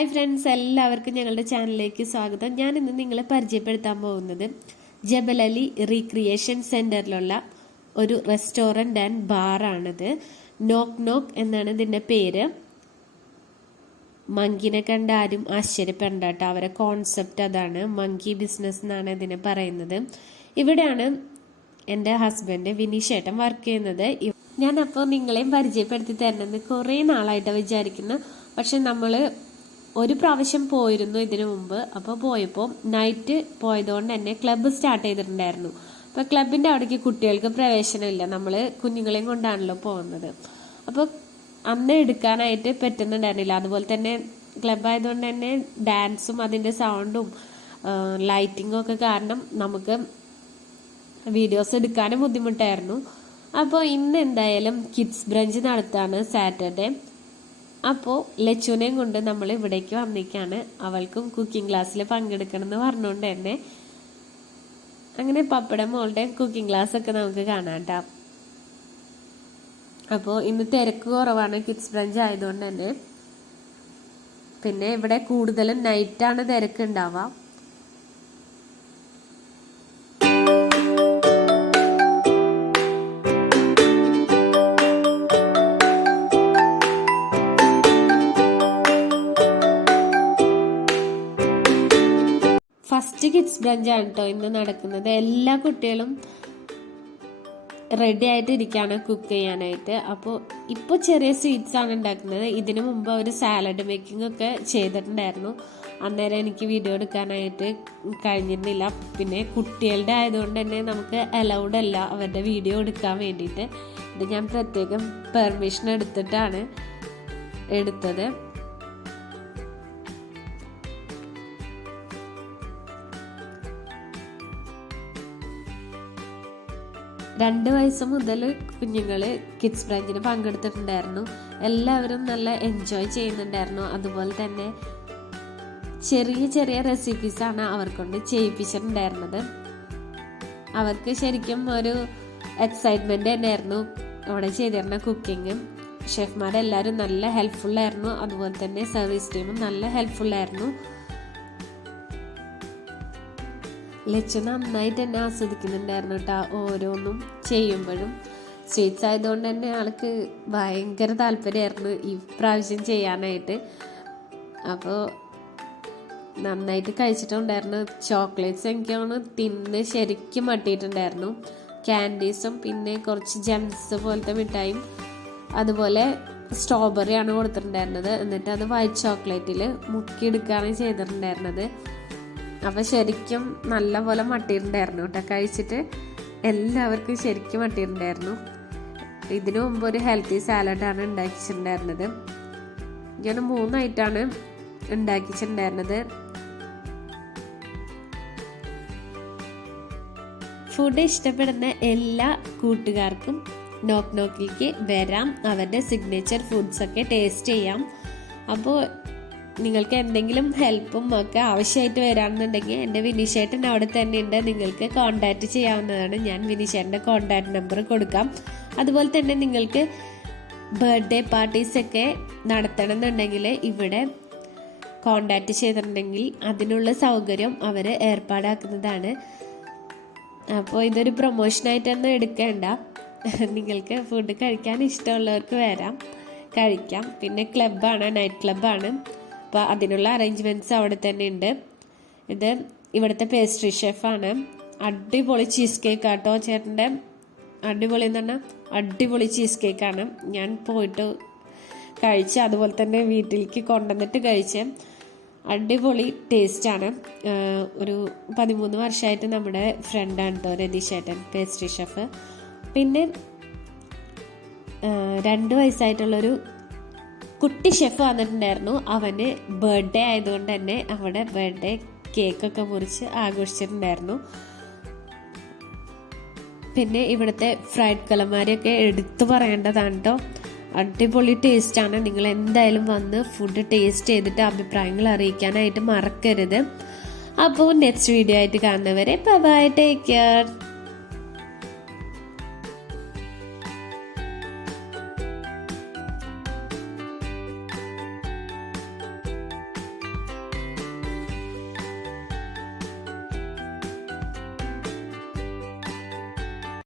Hi friends, എല്ലാവർക്കും ഞങ്ങളുടെ ചാനലിലേക്ക് സ്വാഗതം. ഞാൻ ഇന്ന് നിങ്ങളെ പരിചയപ്പെടുത്താൻ പോകുന്നത് ജബൽ അലി റീക്രിയേഷൻ സെന്ററിലുള്ള ഒരു റെസ്റ്റോറന്റ് ആൻഡ് ബാർ ആണിത്. നോക്ക് എന്നാണ് ഇതിന്റെ പേര്. മങ്കിനെ കണ്ട ആരും ആശ്ചര്യപ്പെടണ്ട കേട്ടോ, അവരെ കോൺസെപ്റ്റ് അതാണ്. മങ്കി ബിസിനസ് എന്നാണ് ഇതിനെ പറയുന്നത്. ഇവിടെയാണ് എൻ്റെ ഹസ്ബൻഡ് വിനീഷ് ഏട്ടൻ വർക്ക് ചെയ്യുന്നത്. ഞാനപ്പോൾ നിങ്ങളെയും പരിചയപ്പെടുത്തി തരണമെന്ന് കുറേ നാളായിട്ട് വിചാരിക്കുന്നു. പക്ഷെ നമ്മൾ ഒരു പ്രാവശ്യം പോയിരുന്നു ഇതിനു മുമ്പ്. അപ്പോൾ പോയപ്പോൾ നൈറ്റ് പോയതുകൊണ്ട് തന്നെ ക്ലബ്ബ് സ്റ്റാർട്ട് ചെയ്തിട്ടുണ്ടായിരുന്നു. അപ്പോൾ ക്ലബിൻ്റെ അവിടേക്ക് കുട്ടികൾക്ക് പ്രവേശനമില്ല, നമ്മൾ കുഞ്ഞുങ്ങളെയും കൊണ്ടാണല്ലോ പോകുന്നത്. അപ്പോൾ അന്ന് എടുക്കാനായിട്ട് പറ്റുന്നുണ്ടായിരുന്നില്ല. അതുപോലെ തന്നെ ക്ലബ് ആയതുകൊണ്ട് തന്നെ ഡാൻസും അതിൻ്റെ സൗണ്ടും ലൈറ്റിങ്ങും ഒക്കെ കാരണം നമുക്ക് വീഡിയോസ് എടുക്കാനും ബുദ്ധിമുട്ടായിരുന്നു. അപ്പോൾ ഇന്ന് എന്തായാലും കിഡ്സ് ബ്രഞ്ച് നടത്താണ് സാറ്റർഡേ. അപ്പോൾ ലച്ചുവിനെയും കൊണ്ട് നമ്മൾ ഇവിടേക്ക് വന്നിക്കാണ്. അവൾക്കും കുക്കിംഗ് ക്ലാസ്സിൽ പങ്കെടുക്കണം എന്ന് പറഞ്ഞുകൊണ്ട് തന്നെ അങ്ങനെ പപ്പയുടെ മോളുടെ കുക്കിംഗ് ക്ലാസ് ഒക്കെ നമുക്ക് കാണാം കേട്ടോ. അപ്പോൾ ഇന്ന് തിരക്ക് കുറവാണ് കിഡ്സ് ബ്രഞ്ച് ആയതുകൊണ്ട് തന്നെ. പിന്നെ ഇവിടെ കൂടുതലും നൈറ്റാണ് തിരക്ക് ഉണ്ടാവുക. ഫസ്റ്റ് കിഡ്സ് ബ്രഞ്ചാണ് കേട്ടോ ഇന്ന് നടക്കുന്നത്. എല്ലാ കുട്ടികളും റെഡി ആയിട്ട് ഇരിക്കുകയാണ് കുക്ക് ചെയ്യാനായിട്ട്. അപ്പോൾ ഇപ്പോൾ ചെറിയ സ്വീറ്റ്സ് ആണ് ഉണ്ടാക്കുന്നത്. ഇതിനു മുമ്പ് അവർ സാലഡ് മേക്കിംഗ് ഒക്കെ ചെയ്തിട്ടുണ്ടായിരുന്നു. അന്നേരം എനിക്ക് വീഡിയോ എടുക്കാനായിട്ട് കഴിഞ്ഞിരുന്നില്ല. പിന്നെ കുട്ടികളുടെ ആയതുകൊണ്ട് തന്നെ നമുക്ക് അലൗഡ് അല്ല അവരുടെ വീഡിയോ എടുക്കാൻ വേണ്ടിയിട്ട്. ഇത് ഞാൻ പ്രത്യേകം പെർമിഷൻ എടുത്തിട്ടാണ് എടുത്തത്. രണ്ട് വയസ്സ് മുതൽ കുഞ്ഞുങ്ങൾ കിഡ്സ് ബ്രഞ്ചിന് പങ്കെടുത്തിട്ടുണ്ടായിരുന്നു. എല്ലാവരും നല്ല എൻജോയ് ചെയ്യുന്നുണ്ടായിരുന്നു. അതുപോലെ തന്നെ ചെറിയ ചെറിയ റെസിപ്പീസാണ് അവർക്കൊണ്ട് ചെയ്യിപ്പിച്ചിട്ടുണ്ടായിരുന്നത്. അവർക്ക് ശരിക്കും ഒരു എക്സൈറ്റ്മെന്റ് തന്നെയായിരുന്നു അവിടെ ചെയ്തിരുന്ന കുക്കിങ്. ഷെഫ്മാരെല്ലാവരും നല്ല ഹെൽപ്ഫുള്ളായിരുന്നു. അതുപോലെ തന്നെ സർവീസ് ടീമും നല്ല ഹെൽപ്ഫുള്ളായിരുന്നു. ലച്ചു നന്നായിട്ട് തന്നെ ആസ്വദിക്കുന്നുണ്ടായിരുന്നു കേട്ടോ ഓരോന്നും ചെയ്യുമ്പോഴും. സ്വീറ്റ്സ് ആയതുകൊണ്ട് തന്നെ ആൾക്ക് ഭയങ്കര താല്പര്യമായിരുന്നു ഈ പ്രാവശ്യം ചെയ്യാനായിട്ട്. അപ്പോൾ നന്നായിട്ട് കഴിച്ചിട്ടുണ്ടായിരുന്നു. ചോക്ലേറ്റ്സ് എനിക്കാണ് തിന്ന് ശരിക്കും മട്ടിയിട്ടുണ്ടായിരുന്നു. ക്യാൻഡീസും പിന്നെ കുറച്ച് ജംസ് പോലത്തെ മിഠായും അതുപോലെ സ്ട്രോബെറിയാണ് കൊടുത്തിട്ടുണ്ടായിരുന്നത്. എന്നിട്ട് അത് വൈറ്റ് ചോക്ലേറ്റിൽ മുക്കിയെടുക്കുകയാണ് ചെയ്തിട്ടുണ്ടായിരുന്നത്. അപ്പോൾ ശരിക്കും നല്ല പോലെ മട്ടിയിട്ടുണ്ടായിരുന്നു കേട്ടോ. കഴിച്ചിട്ട് എല്ലാവർക്കും ശരിക്കും മട്ടിയിട്ടുണ്ടായിരുന്നു. ഇതിനു മുമ്പ് ഒരു ഹെൽത്തി സാലഡാണ് ഉണ്ടാക്കിച്ചിട്ടുണ്ടായിരുന്നത്. ഞാൻ 3 ഐറ്റാണ് ഉണ്ടാക്കിച്ചിട്ടുണ്ടായിരുന്നത്. ഫുഡ് ഇഷ്ടപ്പെടുന്ന എല്ലാ കൂട്ടുകാർക്കും നോക്കിലേക്ക് വരാം. അവരുടെ സിഗ്നേച്ചർ ഫുഡ്സ് ഒക്കെ ടേസ്റ്റ് ചെയ്യാം. അപ്പോൾ നിങ്ങൾക്ക് എന്തെങ്കിലും ഹെൽപ്പും ഒക്കെ ആവശ്യമായിട്ട് വരാമെന്നുണ്ടെങ്കിൽ എൻ്റെ വിനീഷേട്ടൻ അവിടെ തന്നെ ഉണ്ട്. നിങ്ങൾക്ക് കോൺടാക്റ്റ് ചെയ്യാവുന്നതാണ്. ഞാൻ വിനീഷേട്ടൻ്റെ കോൺടാക്റ്റ് നമ്പർ കൊടുക്കാം. അതുപോലെ തന്നെ നിങ്ങൾക്ക് ബർത്ത്ഡേ പാർട്ടീസൊക്കെ നടത്തണം എന്നുണ്ടെങ്കിൽ ഇവിടെ കോൺടാക്റ്റ് ചെയ്തിട്ടുണ്ടെങ്കിൽ അതിനുള്ള സൗകര്യം അവർ ഏർപ്പാടാക്കുന്നതാണ്. അപ്പോൾ ഇതൊരു പ്രൊമോഷനായിട്ടൊന്നും എടുക്കേണ്ട. നിങ്ങൾക്ക് ഫുഡ് കഴിക്കാൻ ഇഷ്ടമുള്ളവർക്ക് വരാം, കഴിക്കാം. പിന്നെ ക്ലബ്ബാണ്, നൈറ്റ് ക്ലബ്ബാണ്. അപ്പോൾ അതിനുള്ള അറേഞ്ച്മെൻറ്റ്സ് അവിടെ തന്നെ ഉണ്ട്. ഇത് ഇവിടുത്തെ പേസ്ട്രി ഷെഫാണ്. അടിപൊളി ചീസ് കേക്ക് ആട്ടോ ചേട്ടൻ്റെ. അടിപൊളി എന്ന് പറഞ്ഞാൽ അടിപൊളി ചീസ് കേക്കാണ്. ഞാൻ പോയിട്ട് കഴിച്ച് അതുപോലെ തന്നെ വീട്ടിലേക്ക് കൊണ്ടുവന്നിട്ട് കഴിച്ച് അടിപൊളി ടേസ്റ്റാണ്. ഒരു 13 വർഷമായിട്ട് നമ്മുടെ ഫ്രണ്ടാണ് കേട്ടോ രതീഷ് ചേട്ടൻ, പേസ്ട്രി ഷെഫ്. പിന്നെ 2 വയസ്സായിട്ടുള്ളൊരു കുട്ടി ഷെഫ് വന്നിട്ടുണ്ടായിരുന്നു. അവന് ബർത്ത്ഡേ ആയതുകൊണ്ട് തന്നെ അവിടെ ബർത്ത്ഡേ കേക്കൊക്കെ മുറിച്ച് ആഘോഷിച്ചിട്ടുണ്ടായിരുന്നു. പിന്നെ ഇവിടുത്തെ ഫ്രൈഡ് കലമാരിയൊക്കെ എടുത്തു പറയേണ്ടതാണ് കേട്ടോ. അടിപൊളി ടേസ്റ്റാണ്. നിങ്ങൾ എന്തായാലും വന്ന് ഫുഡ് ടേസ്റ്റ് ചെയ്തിട്ട് അഭിപ്രായങ്ങൾ അറിയിക്കാനായിട്ട് മറക്കരുത്. അപ്പോൾ നെക്സ്റ്റ് വീഡിയോ ആയിട്ട് കാണുന്നവരെ ബൈ, ടേക്ക് കെയർ.